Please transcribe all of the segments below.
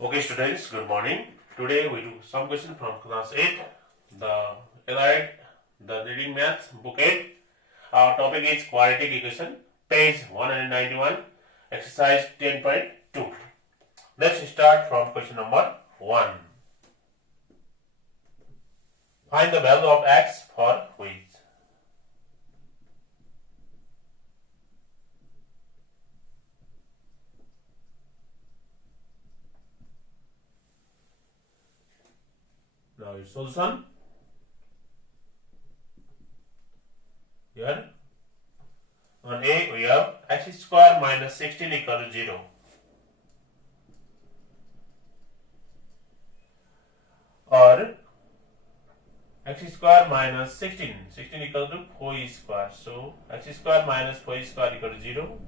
Okay students, good morning. Today we do some question from class 8, the reading math book 8. Our topic is quadratic equation, page 191, exercise 10.2. Let's start from question number 1. Find the value of x for which. Now its solution. Here on A we have x square minus 16 equal to 0. Or x square minus 16 equal to 4 square. So x square minus 4 square equal to 0.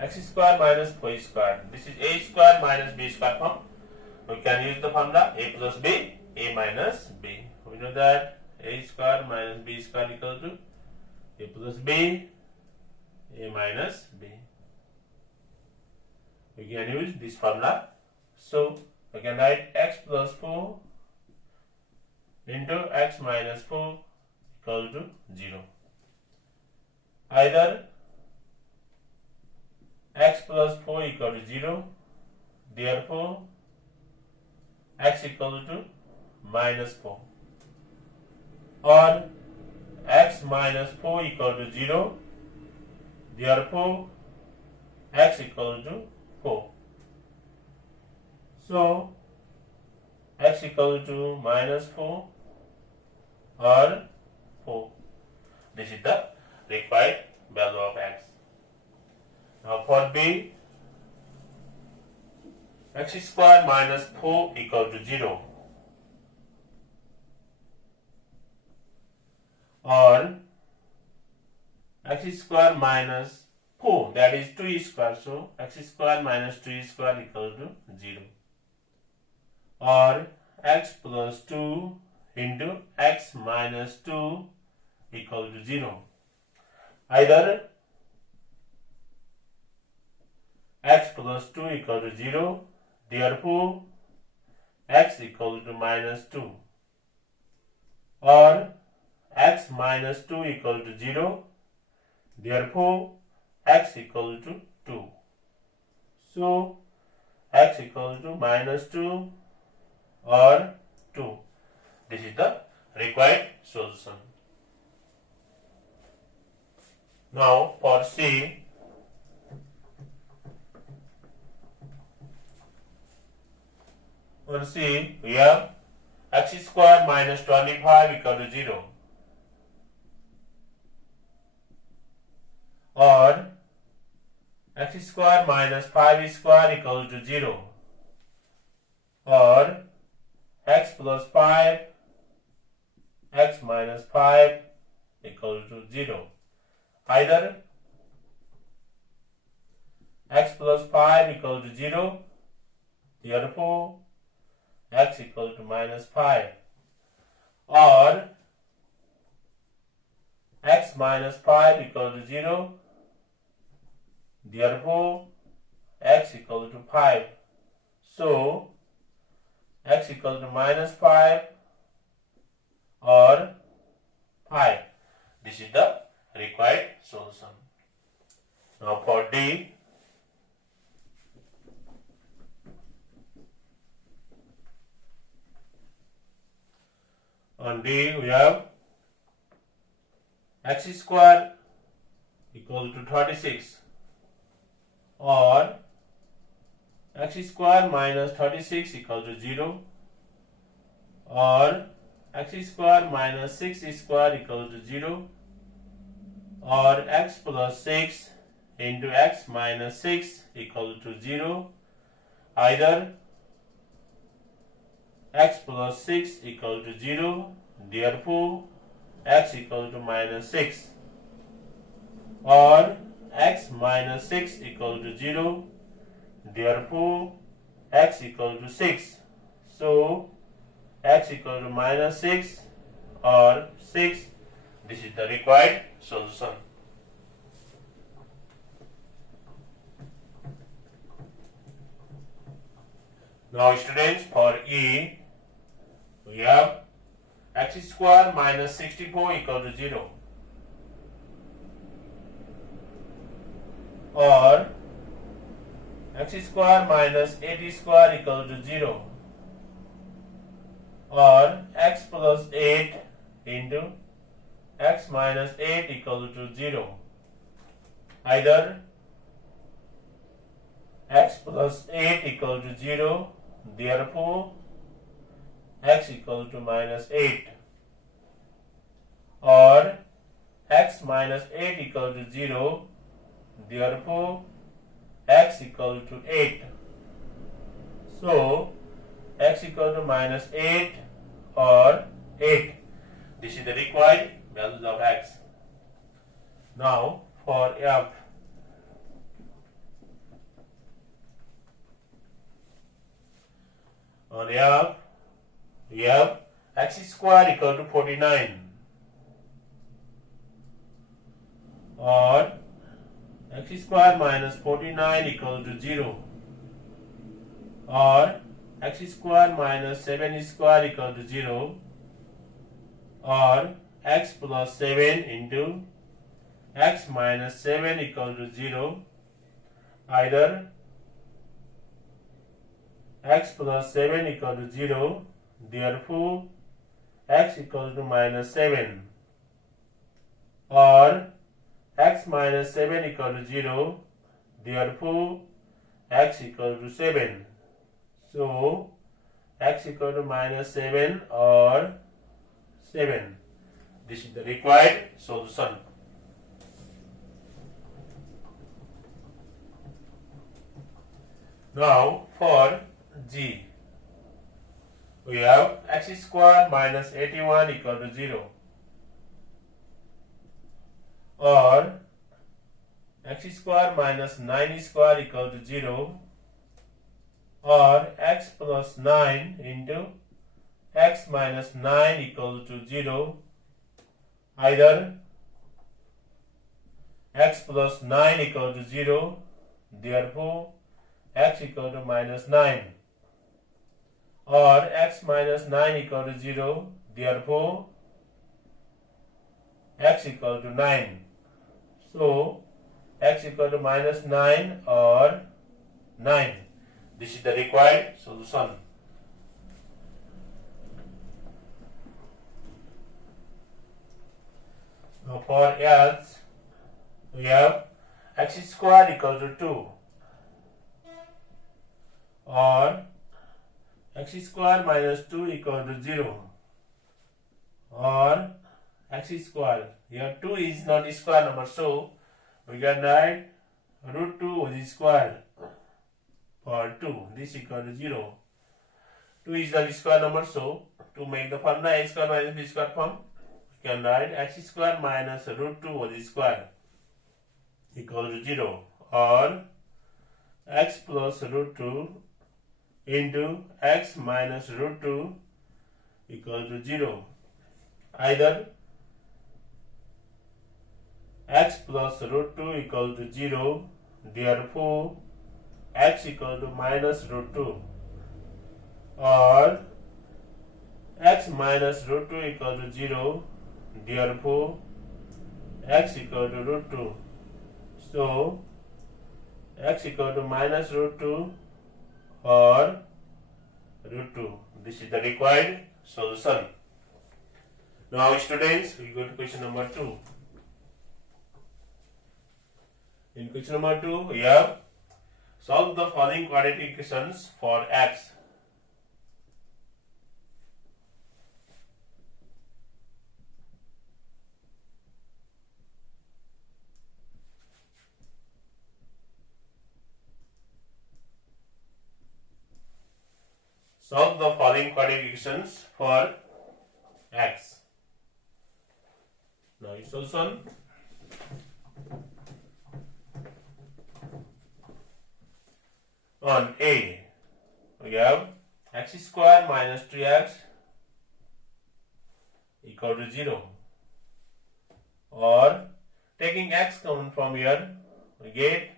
X square minus 4 square. This is a square minus b square form. We can use the formula a plus b, a minus b. We know that a square minus b square equal to a plus b, a minus b. We can use this formula. So we can write x plus 4 into x minus 4 equal to 0. Either x plus 4 equal to 0, therefore x equal to minus 4, or x minus 4 equal to 0, therefore x equal to 4. So x equal to minus 4 or 4. This is the required value of x. Now for b, x square minus 4 equal to 0, or x square minus 4, that is 2 square, so x square minus 2 square equal to 0, or x plus 2 into x minus 2 equal to 0. Either x plus 2 equal to 0, therefore x equal to minus 2, or x minus 2 equal to 0, therefore x equal to 2. So x equal to minus 2 or 2. This is the required solution. Now for C, we have x square minus 25 equal to 0, or x square minus 5 square equal to 0, or x plus 5, x minus 5 equal to 0. Either x plus 5 equal to 0, therefore x equal to minus 5, or x minus 5 equal to 0, therefore x equal to 5. So x equal to minus 5 or 5. This is the required solution. Now for D, on D we have x square equal to 36, or x square minus 36 equal to 0, or x square minus 6 square equal to 0, or x plus 6 into x minus 6 equal to 0. Either x plus 6 equal to 0, therefore x equal to minus 6, or x minus 6 equal to 0, therefore x equal to 6. So x equal to minus 6 or 6. This is the required solution. Now students, for E, we have x square minus 64 equal to 0, or x square minus 80 square equal to 0, or x plus 8 into x minus 8 equal to 0. Either x plus 8 equal to 0, therefore x equal to minus 8, or x minus 8 equal to 0, therefore x equal to 8. So x equal to minus 8 or 8. This is the required values of x. Now for F, on F we have x square equal to 49, or x square minus 49 equal to 0, or x square minus 7 square equal to 0, or x plus 7 into x minus 7 equal to 0. Either x plus 7 equal to 0, therefore x equal to minus 7, or x minus 7 equal to 0, therefore x equal to 7. So x equal to minus 7 or 7. This is the required solution. Now for G, we have x square minus 81 equal to 0, or x square minus 9 square equal to 0, or x plus 9 into x minus 9 equal to 0. Either x plus 9 equal to 0, therefore x equal to minus 9, or x minus 9 equal to 0, therefore x equal to 9. So x equal to minus 9 or 9. This is the required solution. Now for H, we have x square equal to 2, or x square minus 2 equal to 0, or x square. Here 2 is not a square number, so we can write root 2 whole square for 2. This equal to 0. 2 is not a square number, so to make the formula a square minus b square form, we can write x square minus root 2 whole square equal to 0, or x plus root 2 into x minus root 2 equal to 0. Either x plus root 2 equal to 0, therefore x equal to minus root 2, or x minus root 2 equal to 0, therefore x equal to root 2. So x equal to minus root 2 or root 2. This is the required solution. Now students, we go to question number 2. In question number 2, we have solve the following quadratic equations for x. Solve the following quadratic equations for x. Now in solution, on A, we have x square minus 3x equal to 0, or taking x common from here, we get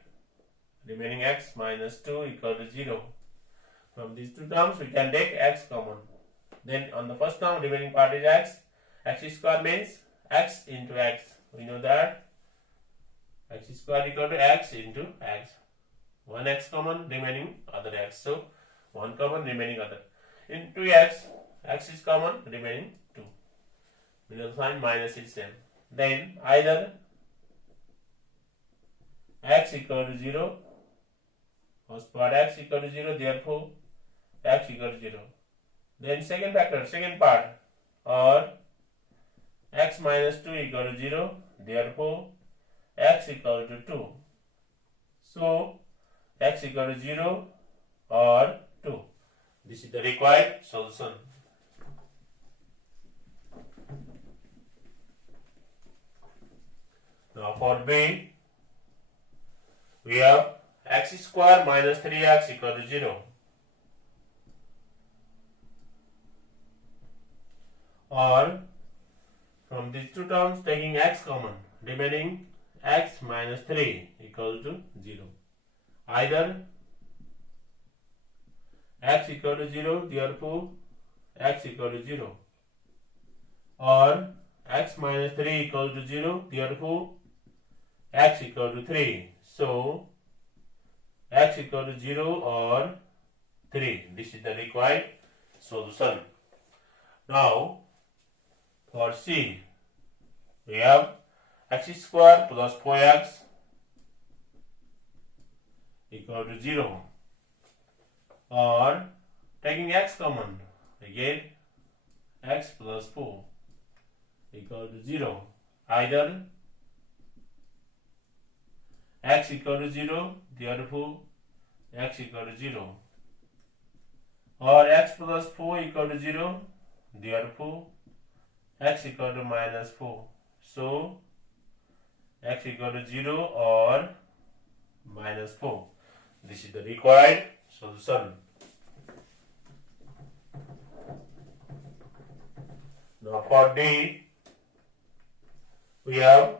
remaining x minus 2 equal to 0. From these two terms, we can take x common. Then on the first term, remaining part is x. X square means x into x. We know that x square equal to x into x. One x common, remaining other x. So one common, remaining other. In 2x, x is common, remaining 2. Middle sign minus is same. Then either x equal to 0, first part x equal to 0, therefore x equal to 0. Then second factor, second part, or x minus 2 equal to 0, therefore x equal to 2. So x equal to 0 or 2. This is the required solution. Now for B, we have x square minus 3x equal to 0. Or from these two terms taking x common, remaining x minus 3 equal to 0. Either x equal to 0, therefore x equal to 0. Or x minus 3 equal to 0, therefore x equal to 3. So x equal to 0 or 3. This is the required solution. Now for C, we have x square plus 4x equal to 0. Or taking x common, we get x plus 4 equal to 0. Either x equal to 0, therefore x equal to 0. Or x plus 4 equal to 0, therefore x equal to minus 4. So x equal to 0 or minus 4. This is the required solution. Now for D, we have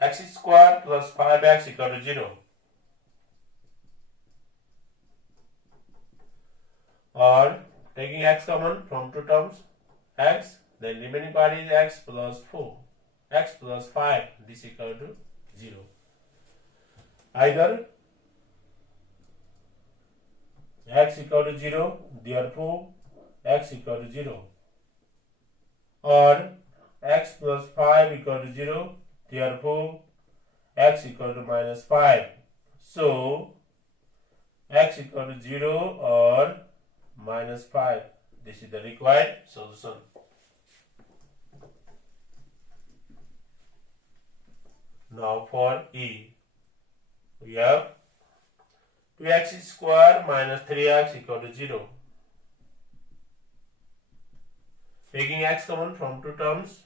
x square plus 5x equal to 0. Or taking x common from two terms, x, then remaining part is x plus 4, x plus 5, this equal to 0. Either x equal to 0, therefore x equal to 0. Or x plus 5 equal to 0, therefore x equal to minus 5. So x equal to 0 or minus 5. This is the required solution. Now for E, we have 2x square minus 3x equal to 0. Taking x common from two terms,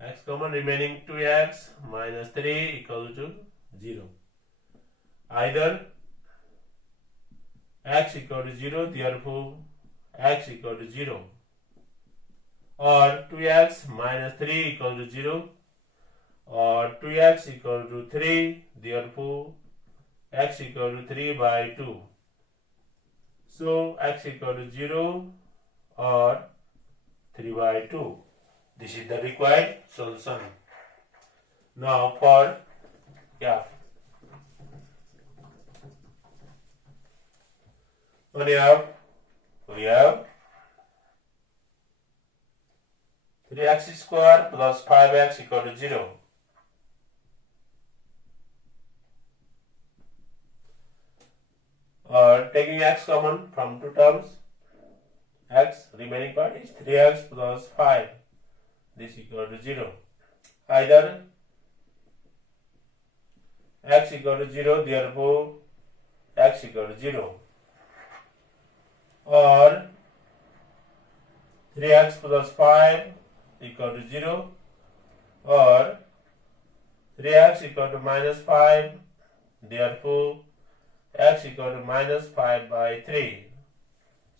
x common, remaining 2x minus 3 equal to 0. Either x equal to 0, therefore x equal to 0. Or 2x minus 3 equal to 0. Or 2x equal to 3, therefore x equal to 3 by 2. So x equal to 0 or 3 by 2. This is the required solution. Now for F. On F, we have 3x square plus 5x equal to 0. Or taking x common from two terms, x, remaining part is 3x plus 5. This equal to 0. Either x equal to 0, therefore x equal to 0. Or 3x plus 5 equal to 0. Or 3x equal to minus 5, therefore x equal to minus 5 by 3.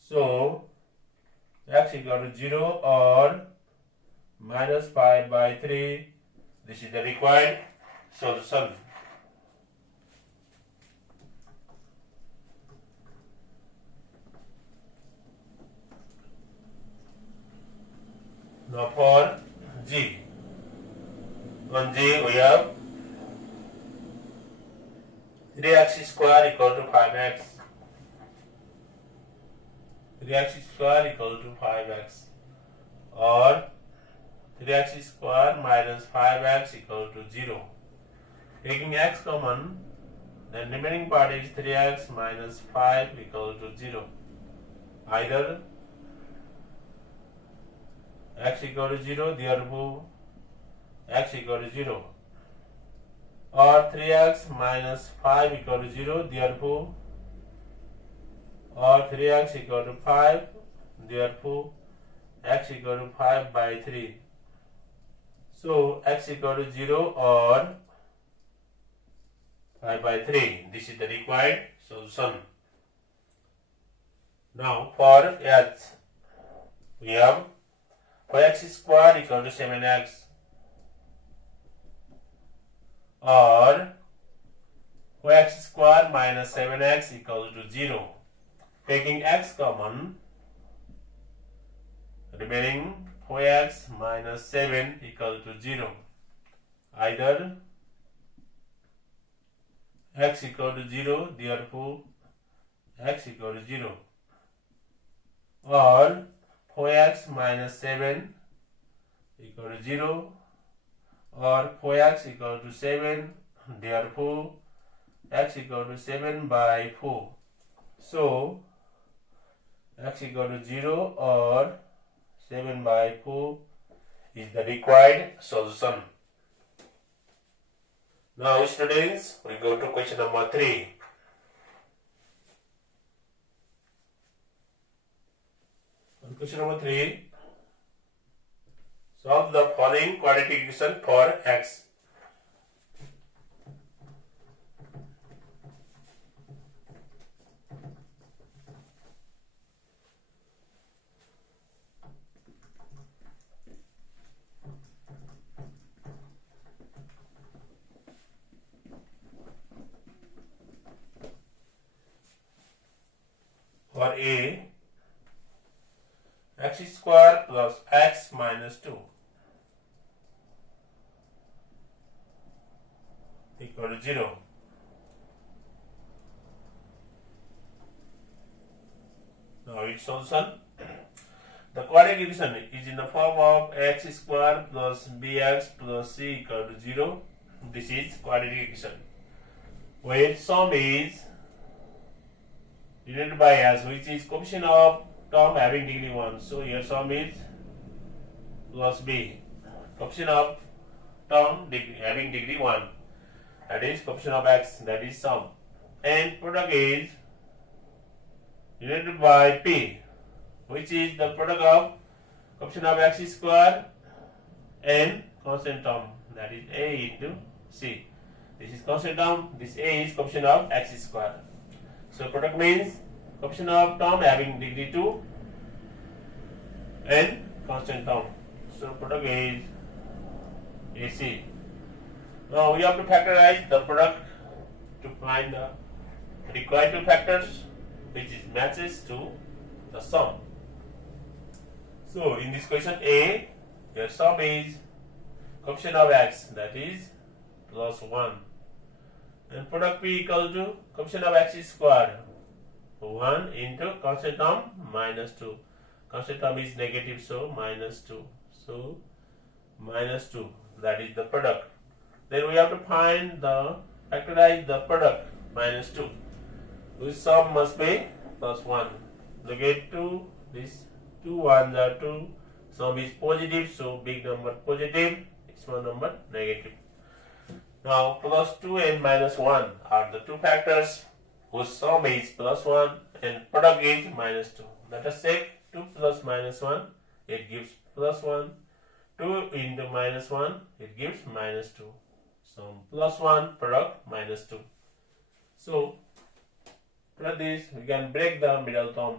So x equal to 0 or minus 5 by 3. This is the required solution. Now for G. On G we have 3x square equal to 5x. 3x square equal to 5x, or 3x square minus 5x equal to 0. Taking x common, then remaining part is 3x minus 5 equal to 0. Either x equal to 0, therefore x equal to 0, or 3x minus 5 equal to 0, therefore, or 3x equal to 5, therefore x equal to 5 by 3. So x equal to 0 or 5 by 3. This is the required solution. Now for H, we have for x square equal to 7x, or for x square minus 7x equal to 0. Taking x common, remaining 4x minus 7 equal to 0. Either x equal to 0, therefore x equal to 0, or 4x minus 7 equal to 0, or 4x equal to 7, therefore x equal to 7 by 4. So x equal to 0 or 7 by 4 is the required solution. Now students, we go to question number 3. On question number 3, solve the following quadratic equation for x. For A, x square plus x minus 2 equal to 0. Now its solution. The quadratic equation is in the form of x square plus bx plus c equal to 0. This is quadratic equation, where sum is denoted by as, which is coefficient of term having degree 1. So here sum is plus b, coefficient of term having degree 1, that is coefficient of x, that is sum, and product is denoted by p, which is the product of coefficient of x square and constant term, that is a into c. This is constant term, this a is coefficient of x square. So product means coefficient of term having degree 2 and constant term. So product is AC. Now we have to factorize the product to find the required two factors, which is matches to the sum. So in this question A, your sum is coefficient of x, that is plus 1, and product P equal to coefficient of x square, 1 into constant term minus 2. Constant term is negative, so minus 2. So minus 2, that is the product. Then we have to find the factorize the product minus 2, whose sum must be plus 1. Negate 2, this 2 1s are 2, sum is positive, so big number positive, small number negative. Now plus 2 and minus 1 are the two factors whose sum is plus 1 and product is minus 2. Let us check 2 plus minus 1, it gives plus 1. 2 into minus 1, it gives minus 2. Sum plus 1, product minus 2. So for this, we can break the middle term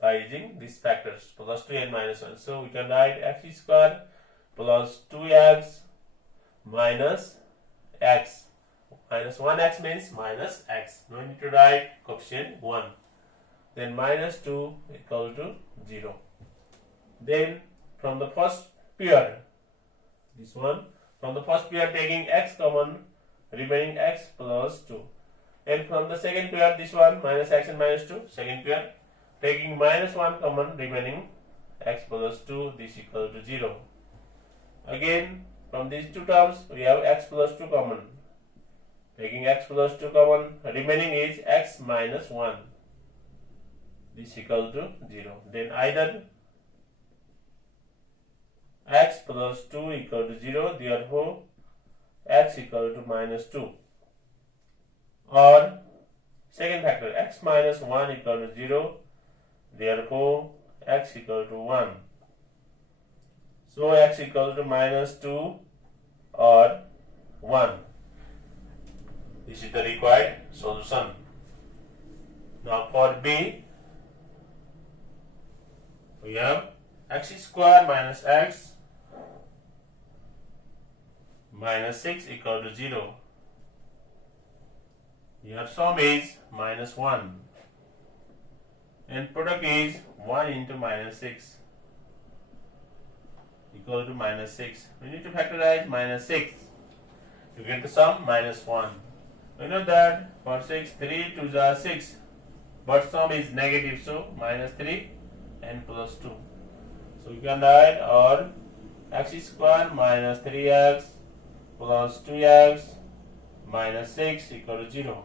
by using these factors, plus 2 and minus 1. So we can write x square plus 2x minus x. Minus 1x means minus x. No need to write coefficient 1. Then minus 2 equal to 0. Then from the first pair. This one, from the first pair taking x common, remaining x plus 2. And from the second pair, this one, minus x and minus 2, second pair, taking minus 1 common, remaining x plus 2, this equal to 0. Again, from these two terms, we have x plus 2 common. Taking x plus 2 common, remaining is x minus 1. This equal to 0. Then either x plus 2 equal to 0, therefore x equal to minus 2. Or second factor, x minus 1 equal to 0, therefore x equal to 1. So x equal to minus 2 or 1. This is the required solution. Now for B, we have x square minus x minus 6 equal to 0. Your sum is minus 1 and product is 1 into minus 6 equal to minus 6. We need to factorize minus 6 to get the sum minus 1. We know that for 6, 3 2s are 6, but sum is negative, so minus 3 and plus 2. So we can write or x square minus 3x plus 2x minus 6 equal to 0.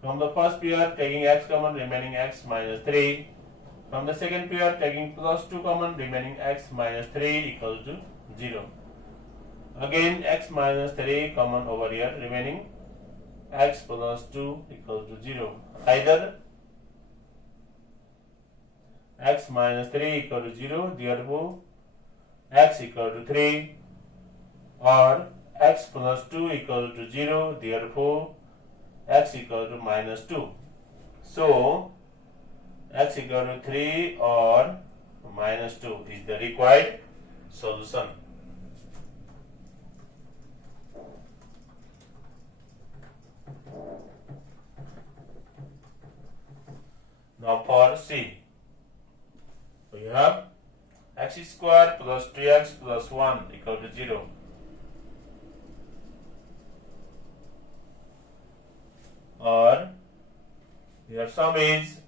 From the first pair taking x common, remaining x minus 3. From the second pair taking plus 2 common, remaining x minus 3 equal to 0. Again x minus 3 common over here, remaining x plus 2 equal to 0. Either x minus 3 equal to 0, therefore x equal to 3, or x plus 2 equal to 0, therefore x equal to minus 2. So x equal to 3 or minus 2 is the required solution. Now for C, we have x square plus 3x plus 1 equal to 0. Or your sum is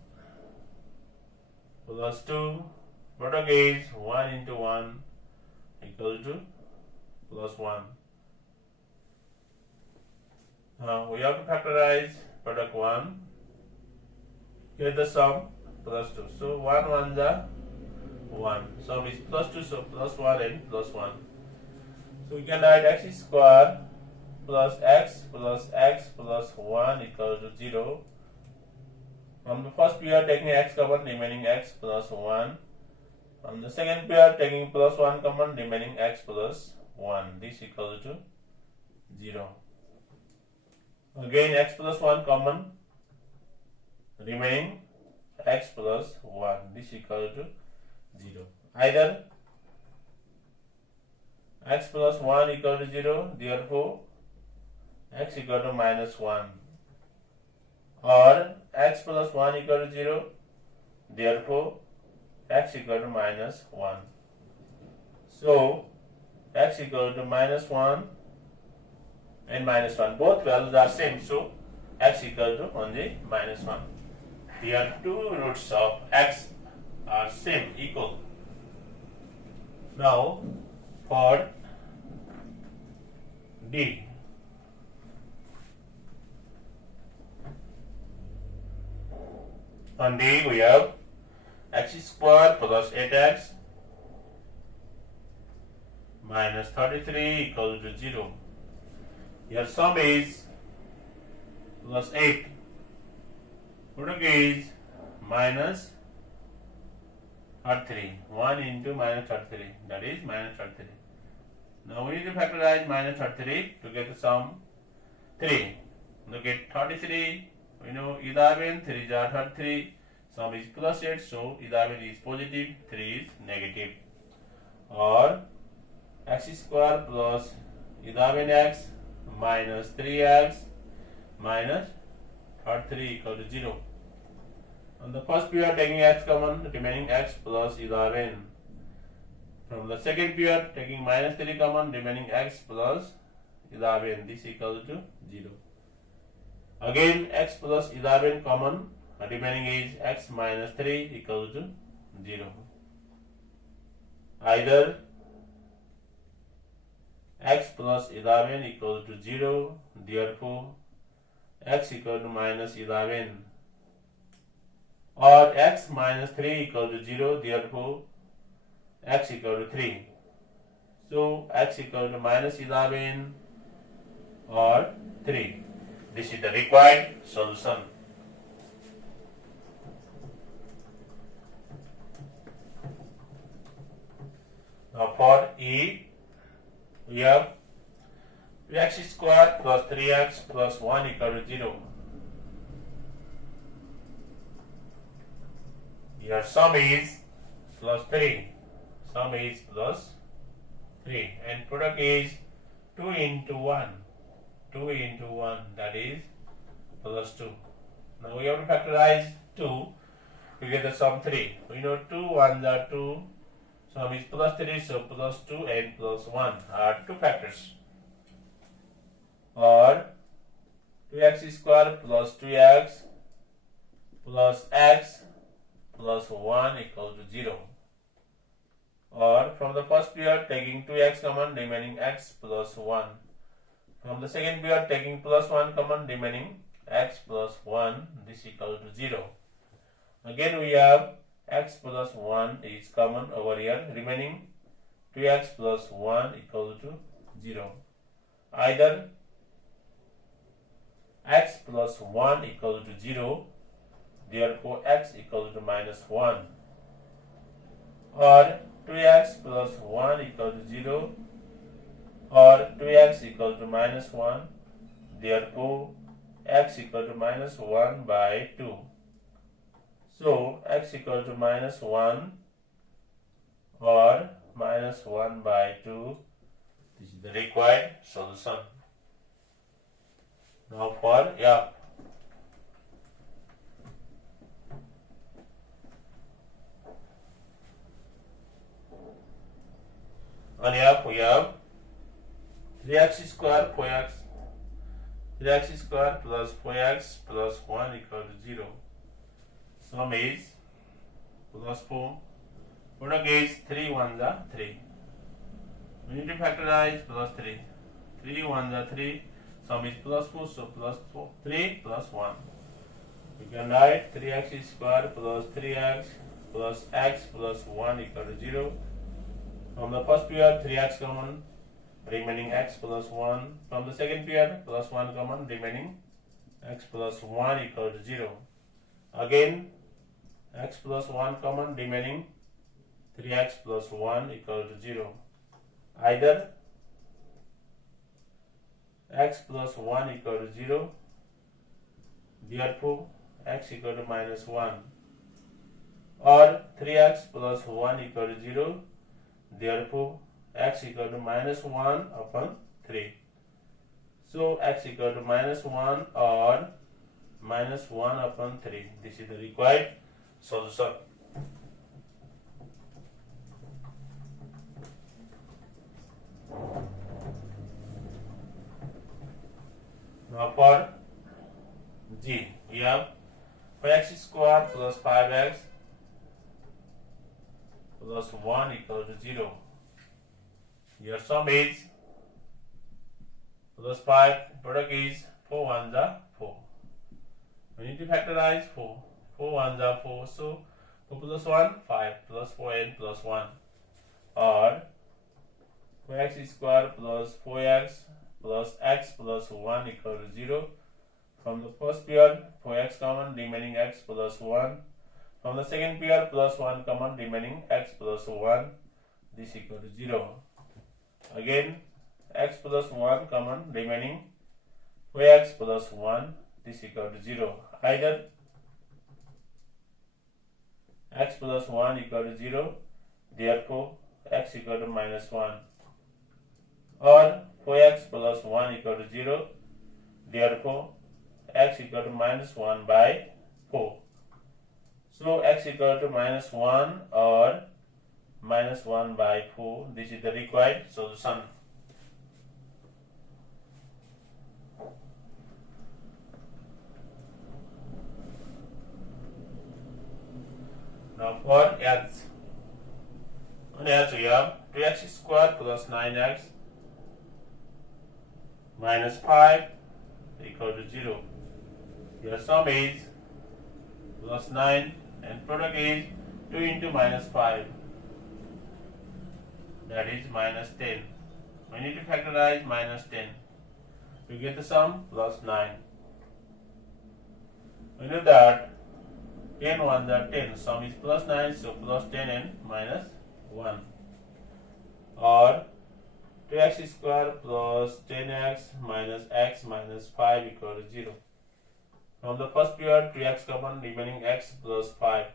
plus 2, product is 1 into 1 equal to plus 1. Now we have to factorize product 1. Get the sum plus 2. So 1 1 is 1. Sum is plus 2, so plus 1 and plus 1. So we can write x square plus x plus 1 equal to 0. From the first pair taking x common, remaining x plus 1. From the second pair taking plus 1 common, remaining x plus 1. This equal to 0. Again x plus 1 common, remaining x plus 1. This equal to 0. Either x plus 1 equal to 0, therefore x equal to minus 1, or x plus 1 equal to 0, therefore x equal to minus 1. So x equal to minus 1 and minus 1, both values are same, so x equal to only minus 1. Here two roots of x are same, equal. Now for D, on D we have x square plus 8x minus 33 equal to 0. Your sum is plus 8. Product is minus 33. 1 into minus 33, that is minus 33. Now we need to factorize minus 33 to get the sum 3. Look at 33, we know 11, 3 are 33, sum is plus 8, so 11 is positive, 3 is negative. Or x square plus 11x minus 3x minus 33 equal to 0. On the first pair taking x common, remaining x plus 11. From the second pair, taking minus 3 common, remaining x plus 11, this equal to 0. Again, x plus 11 common, remaining is x minus 3 equal to 0. Either x plus 11 equal to 0, therefore x equal to minus 11, or x minus 3 equal to 0, therefore x equal to 3. So x equal to minus 11 or 3. This is the required solution. Now for E, we have 2x squared plus 3x plus 1 equal to 0. Here sum is plus 3. Sum is plus 3. And product is 2 into 1. 2 into 1, that is plus 2. Now we have to factorize 2 to get the sum 3. We know 2 1s are 2. Sum is plus 3, so plus 2 and plus 1 are 2 factors. Or 2x squared plus 2x plus x plus 1 equal to 0. Or from the first pair, taking 2x common, remaining x plus 1. From the second pair, taking plus 1 common, remaining x plus 1, this equal to 0. Again we have x plus 1 is common over here, remaining 2x plus 1 equal to 0. Either x plus 1 equal to 0, therefore x equal to minus 1, or 2x plus 1 equal to 0, or 2x equal to minus 1, therefore x equal to minus 1 by 2. So x equal to minus 1 or minus 1 by 2, this is the required solution. Now for F. On F we have 3x squared 4x, 3x squared plus 4x plus 1 equal to 0. Sum is plus 4. Product is 3 1s are 3. We need to factorize plus 3. 3 1s are 3. Sum is plus 4, so plus 4, 3 plus 1. We can write 3x squared plus 3x plus x plus 1 equal to 0. From the first pair, 3x common, remaining x plus 1. From the second pair, plus 1 common, remaining x plus 1 equal to 0. Again, x plus 1 common, remaining 3x plus 1 equal to 0. Either x plus 1 equal to 0, therefore x equal to minus 1, or 3x plus 1 equal to 0, therefore x equal to minus 1 upon 3. So x equal to minus 1 or minus 1 upon 3. This is the required solution. Now for G, we have 5x squared plus 5x plus 1 equal to 0. Your sum is plus 5, product is 4 1s are 4. We need to factorize 4. 4 1s are 4, so 4 plus 1, 5 plus 4 and plus 1. Or 4x squared plus 4x plus x plus 1 equal to 0. From the first pair, 4x common, remaining x plus 1. From the second pair, plus 1 common, remaining x plus 1, this equal to 0. Again, x plus 1 common, remaining 4x plus 1, this equal to 0. Either x plus 1 equal to 0, therefore x equal to minus 1. Or 4x plus 1 equal to 0, therefore x equal to minus 1 by 4. So x equal to minus 1 or minus 1 by 4. This is the required solution. Now for H. On H we have 2x square plus 9x minus 5 equal to 0. Your sum is plus 9 and product is 2 into minus 5, that is minus 10. We need to factorize minus 10 to get the sum plus 9. We know that 10 1 are 10, sum is plus 9, so plus 10 and minus 1, or 2x square plus 10x minus x minus 5 equal to 0. From the first pair 2x common, remaining x plus 5.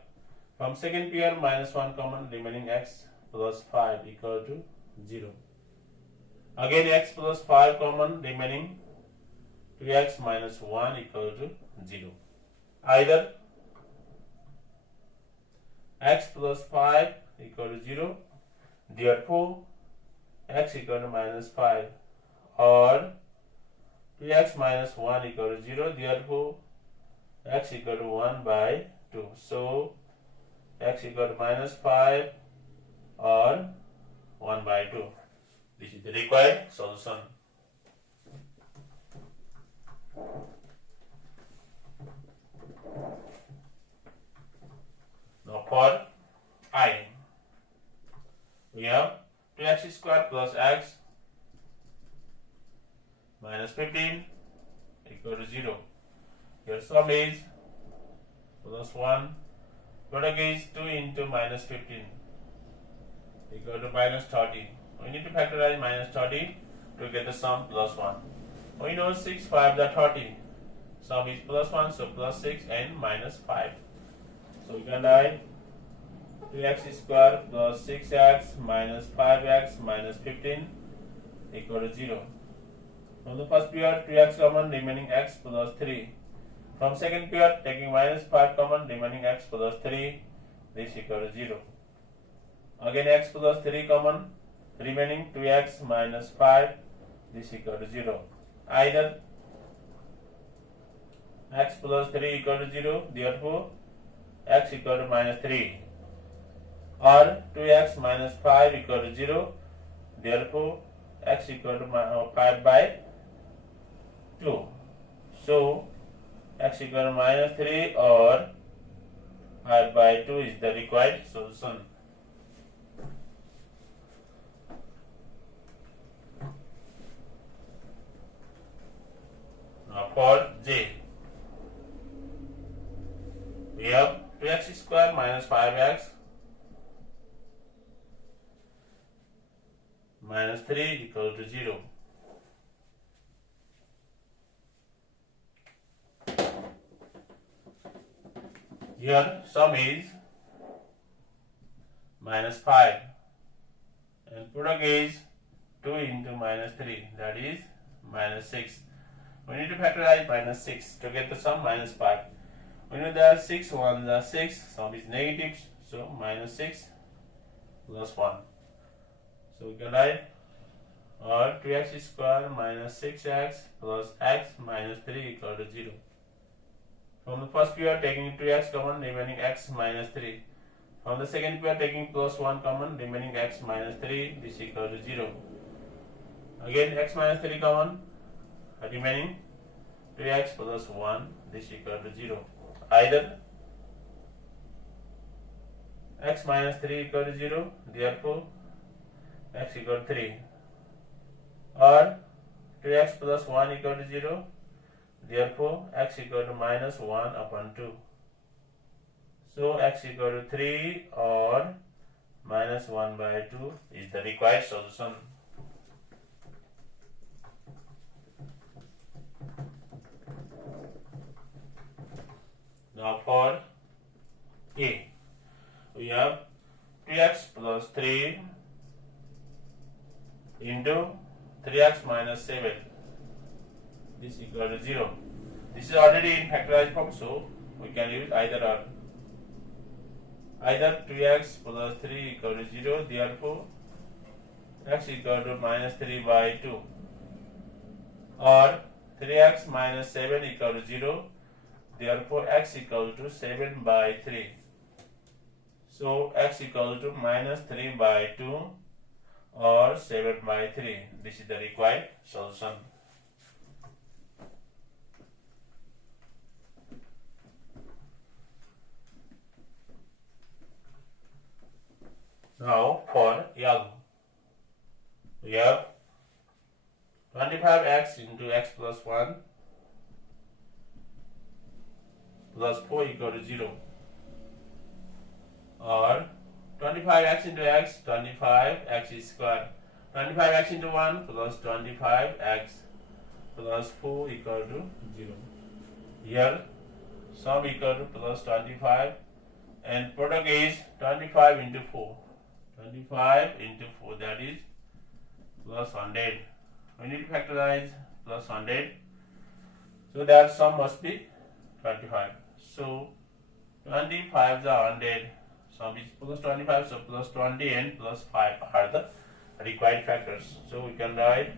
From second pair minus 1 common, remaining x plus 5 equal to 0. Again x plus 5 common, remaining 2x minus 1 equal to 0. Either x plus 5 equal to 0, therefore x equal to minus 5, or 2x minus 1 equal to 0, therefore x equal to 1 by 2. So x equal to minus 5 or 1 by 2. This is the required solution. Now for I, we have 2x square plus x minus 15 equal to 0. Your sum is plus 1, product is 2 into minus 15 equal to minus 30. We need to factorize minus 30 to get the sum plus 1. We know 6 5 are 30. Sum is plus 1, so plus 6 and minus 5. So we can write 2x square plus 6x minus 5x minus 15 equal to 0. From the first pair 2x common, remaining x plus 3. From second pair taking minus 5 common, remaining x plus 3, this equal to 0. Again x plus 3 common, remaining 2x minus 5, this equal to 0. Either x plus 3 equal to 0, therefore x equal to minus 3, or 2x minus 5 equal to 0, therefore x equal to 5 by 2. So x equal to minus 3 or 5 by 2 is the required solution. Now for J, we have 2x square minus 5x minus 3 equal to 0. Here sum is minus 5 and product is 2 into minus 3, that is minus 6. We need to factorize minus 6 to get the sum minus 5. We know that 6 1 are 6, sum is negative, so minus 6 plus 1. So we can write or 2x square minus 6x plus x minus 3 equal to 0. From the first pair taking 2x common, remaining x minus 3. From the second pair taking plus 1 common, remaining x minus 3, this equal to 0. Again x minus 3 common, remaining 2x plus 1, this equal to 0. Either x minus 3 equal to 0, therefore x equal to 3, or 2x plus 1 equal to 0, therefore x equal to minus 1 upon 2. So x equal to 3 or minus 1 by 2 is the required solution. Now for A, we have 2x plus 3 into 3x minus 7, this equal to 0. This is already in factorized form, so we can use either or. either 2x plus 3 equal to 0, therefore x equal to minus 3 by 2, or 3x minus 7 equal to 0, therefore x equal to 7 by 3. So x equal to minus 3 by 2 or 7 by 3. This is the required solution. Now for L, we have 25x into x plus 1 plus 4 equal to 0, or 25x into x, 25x square, 25x into 1 plus 25x plus 4 equal to 0. Here sum equal to plus 25 and product is 25 into 4. 25 into 4, that is plus 100. We need to factorize plus 100. So that sum must be 25. So 25 is 100. Sum is plus 25. So plus 20 and plus 5 are the required factors. So we can write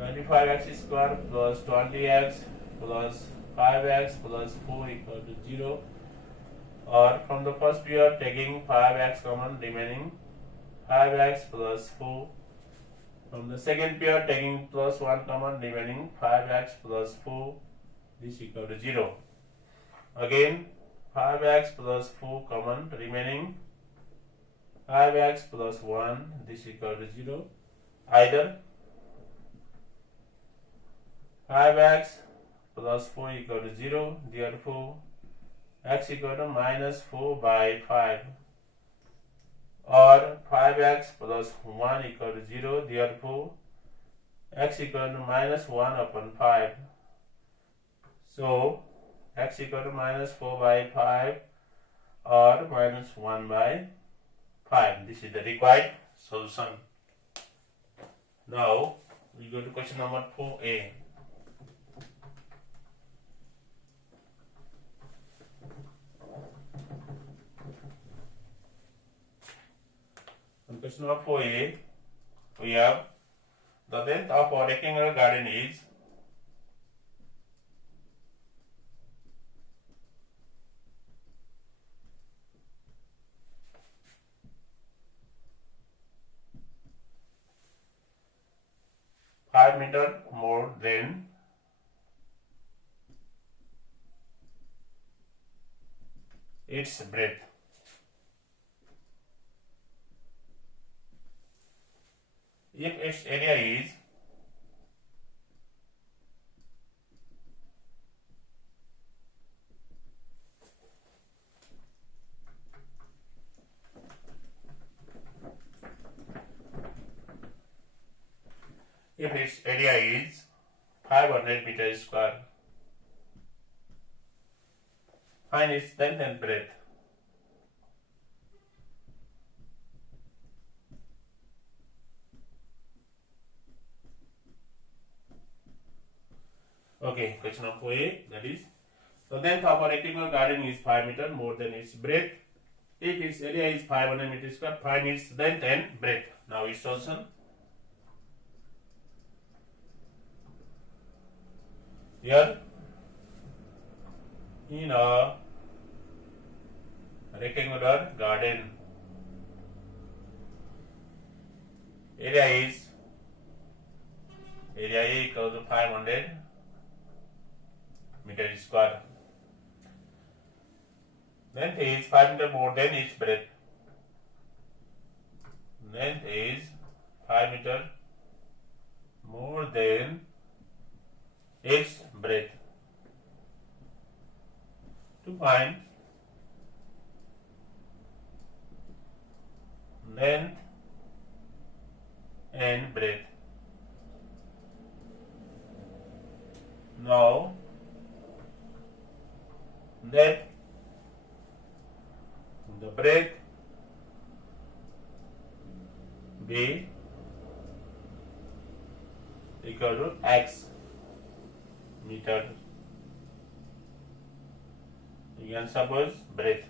25x square plus 20x plus 5x plus 4 equal to 0. Or from the first we are taking 5x common, remaining 5x plus 4. From the second pair taking plus 1 common, remaining 5x plus 4, this equal to 0. Again 5x plus 4 common, remaining 5x plus 1, this equal to 0. Either 5x plus 4 equal to 0, therefore x equal to minus 4 by 5, or 5x plus 1 equal to 0, therefore x equal to minus 1 upon 5. So x equal to minus 4 by 5 or minus 1 by 5. This is the required solution. Now we go to question number 4a. On question number 4a, we have the length of a rectangular garden is meter more than its breadth. If its area is if its area is 500 meters square, find its length and breadth. Okay, question number 4a, that is the length of a rectangular garden is 5 meters more than its breadth. If its area is 500 meters square, find its length and breadth. Now its solution. Here in a rectangular garden, area A equals to 500 meters square. Length is 5 meters more than its breadth. Length is 5 meters more than its breadth. To find length and breadth. Now let the breadth be equal to x meter. You can suppose breadth.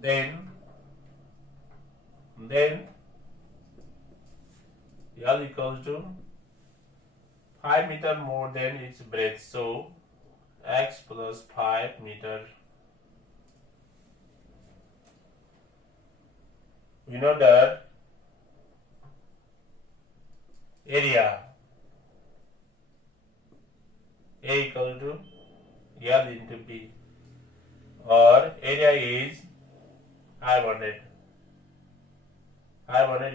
then L equals to 5 meter more than its breadth. So x plus 5 meter. We know that area A equal to L into B, or area is I100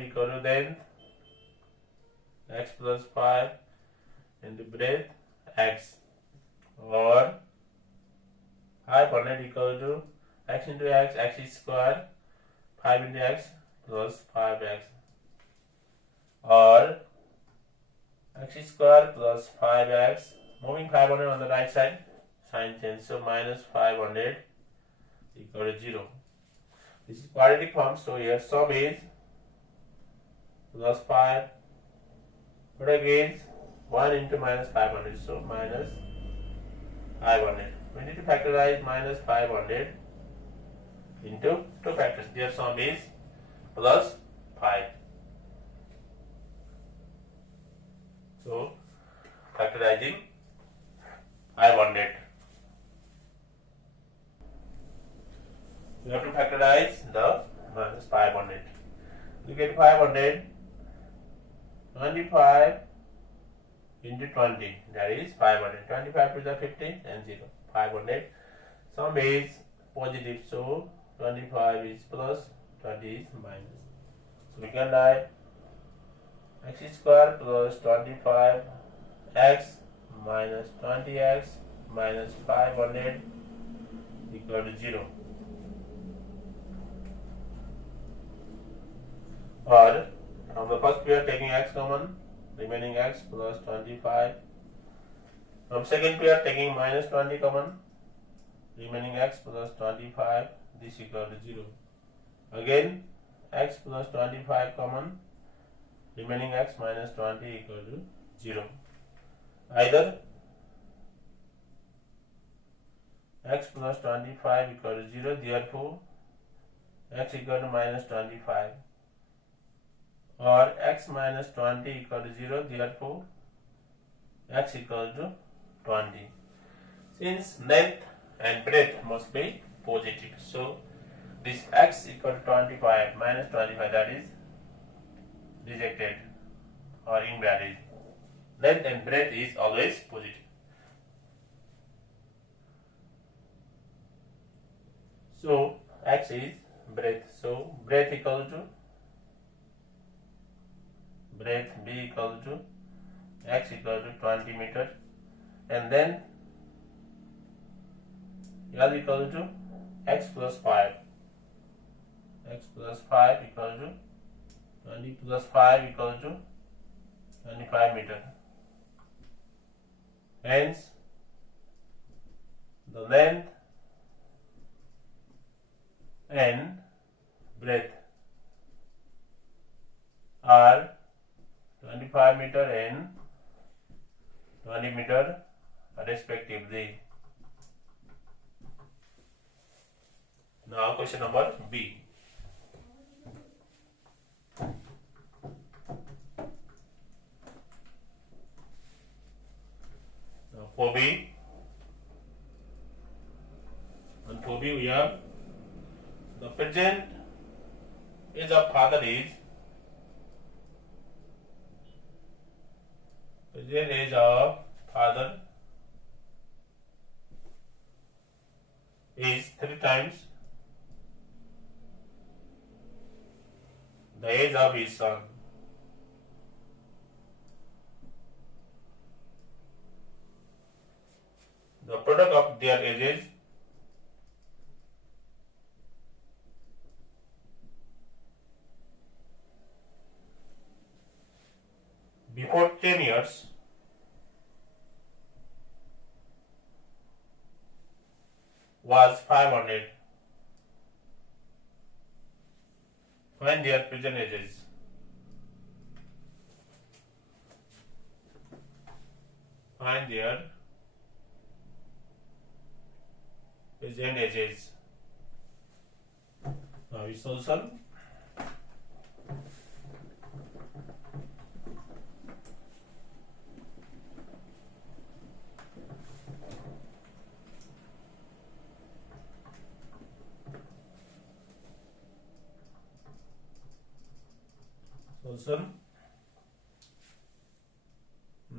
equal to then x plus 5 into breadth x, or I100 equal to x into x is square, 5 into x plus 5x, or x square plus 5x, moving 500 on the right side, sign change, so minus 500 equal to 0. This is quadratic form, so here sum is plus 5, product is 1 into minus 500, so minus 500. We need to factorize minus 500 into 2 factors. Their sum is plus 5. So factorizing I100. We have to factorize the minus 500. You get 500, 25 into 20, that is 500. 25 to the 50 and 0. 500. Sum is positive, so 25 is plus, 20 is minus. So we can write x square plus 25x minus 20x minus 500 equal to 0. Or from the first we are taking x common, remaining x plus 25. From second we are taking minus 20 common, remaining x plus 25, this equal to 0. Again x plus 25 common, remaining x minus 20 equal to 0. Either x plus 25 equal to 0, therefore x equal to minus 25, or x minus 20 equal to 0, therefore x equal to 20. Since length and breadth must be positive, so this x equal to 25 minus 25, that is rejected or invalid. Length and breadth is always positive. So x is breadth, so breadth equal to breadth b equal to x equal to 20 meter, and then L equal to x plus 5. X plus 5 equal to 20 plus 5 equal to 25 meter. Hence, the length and breadth are 25 meter and 20 meter respectively. Now question number B. Now for B, and for B we have the present age of father is present age of father is 3 times the age of his son. The product of their ages before 10 years was 500. Find their present ages. Find their present ages. Now we solution. Solution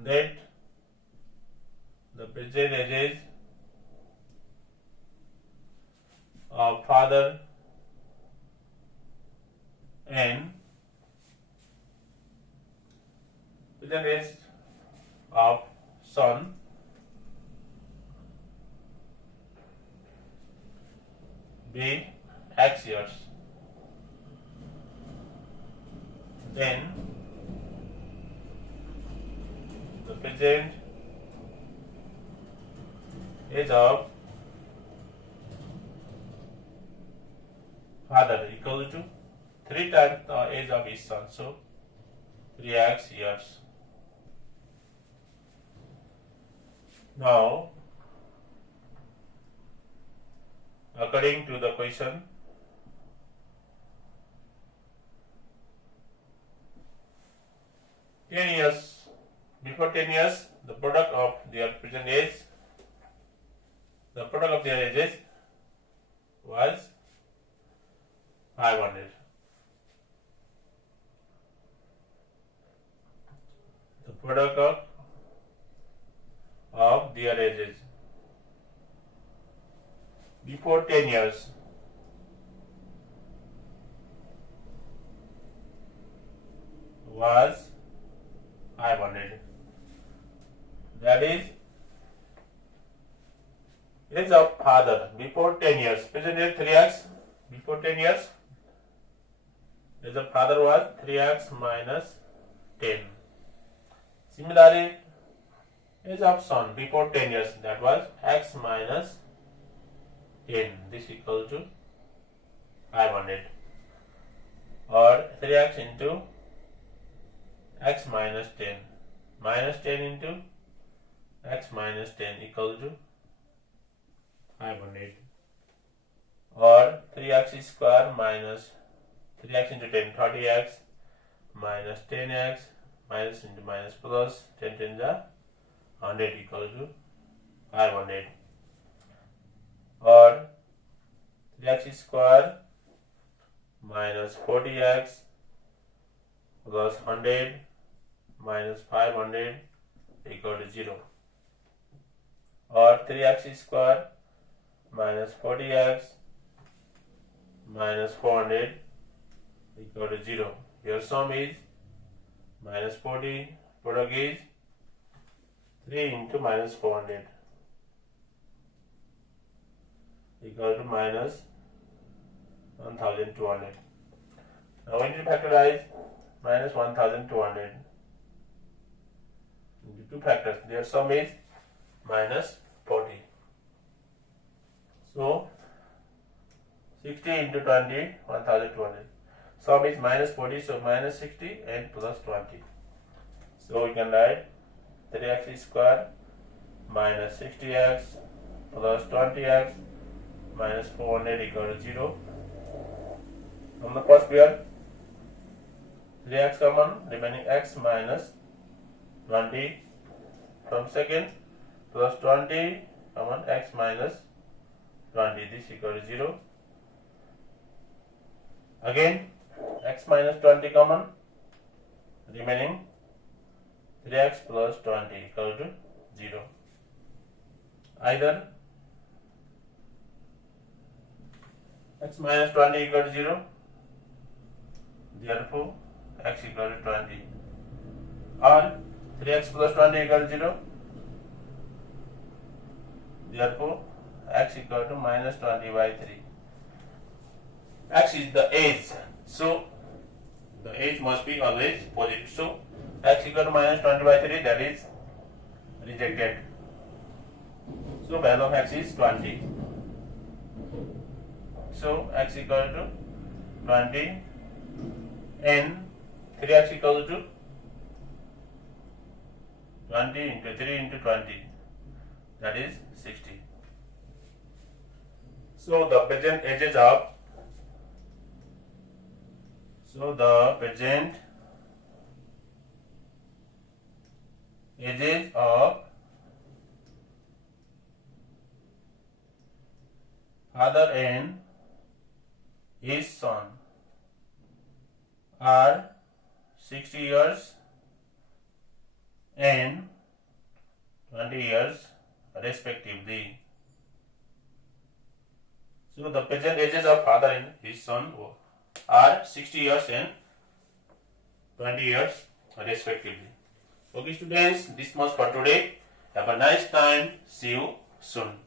that the present ages of father and present age of son be X years, then the present age of father equal to 3 times the age of his son, so 3x years. Now, according to the question, before 10 years, the product of their present age, the product of their ages was 500. The product of their ages before 10 years was 500. That is age of father before 10 years. Present age 3x before 10 years. Age of father was 3x minus 10. Similarly, age of son before 10 years, that was x minus 10. This equal to 500, or 3x into x minus 10 minus 10 into x minus 10 equal to 500, or 3x square minus 3x into 10, 30x minus 10x minus into minus plus 10 10 the 100 equal to 500, or 3x square minus 40x plus 100 minus 500 equal to 0, or 3x square minus 40x minus 400 equal to 0. Your sum is minus 40, product is 3 into minus 400 equal to minus 1200. Now we need to factorize minus 1200 into 2 factors. Their sum is minus 40. So 60 into 20, 1200. Sum is minus 40, so minus 60 and plus 20. So we can write 3x square minus 60x plus 20x minus 400 equal to 0. From the first pair, 3x common, remaining x minus 20. From second, plus 20 common, x minus 20. This equal to 0. Again, x minus 20 common, remaining 3x plus 20 equal to 0. Either x minus 20 equal to 0, therefore x equal to 20, or 3x plus 20 equal to 0, therefore x equal to minus 20 by 3. X is the age, so the age must be always positive. So x equal to minus 20 by 3, that is rejected. So value of x is 20. So x equal to 20 and 3x equal to 20 into 3 into 20, that is 60. So the present ages of So the present ages of father and his son are 60 years and 20 years respectively. So the present ages of father and his son are 60 years and 20 years respectively. Okay students, this much for today. Have a nice time. See you soon.